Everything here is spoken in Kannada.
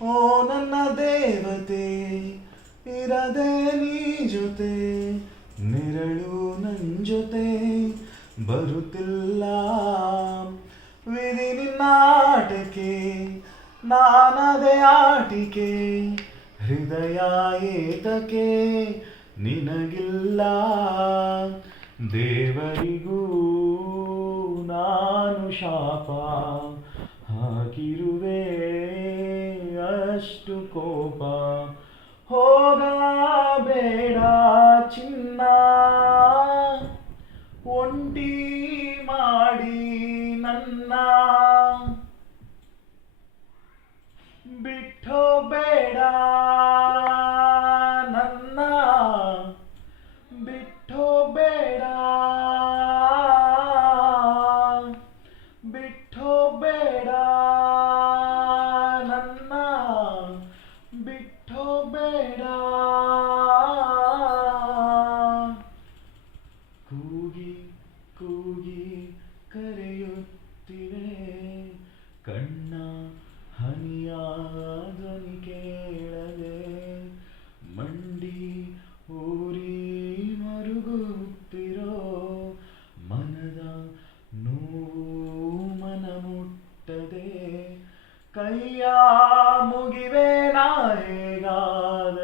ಓ ನನ್ನ ದೇವತೆ ಇರದೆ ನೀ ಜೊತೆ ನೆರಳು ನನ್ ಜೊತೆ ಬರುತ್ತಿಲ್ಲ ವಿಧಿ ನಿನ್ನಾಟಕ್ಕೆ ನಾನದೆ ಆಟಿಕೆ ಹೃದಯ ಏತಕ್ಕೆ ನಿನಗಿಲ್ಲ ದೇವರಿಗೂ ನಾನು ಶಾಪ ಹಾಕಿರುವೆ ಅಷ್ಟು ಕೋಪ ಹೋಗಬೇಡ ಚಿನ್ನ ಒಂಟಿ ಮಾಡಿ ನನ್ನ ಬಿಟ್ಟೋ ಬೇಡ ನನ್ನ ಬಿಟ್ಟೋ ಬೇಡ ಬಿಟ್ಟೋ ಬೇಡ ನನ್ನ ಬಿಟ್ಟೋ ಬೇಡ ಕೂಗಿ ಕೂಗಿ ಕರೆಯುತ್ತಿವೆ ಕಣ್ಣ ಹನಿಯ ಧ್ವನಿ ಕೇಳದೆ ಮಂಡಿ ಊರಿ ಮರುಗುತ್ತಿರೋ ಮನದ ನೋವು ಮನ ಮುಟ್ಟದೆ ಕೈಯ ಮುಗಿವೆ ನಾ ಹೇಗಾದರೂ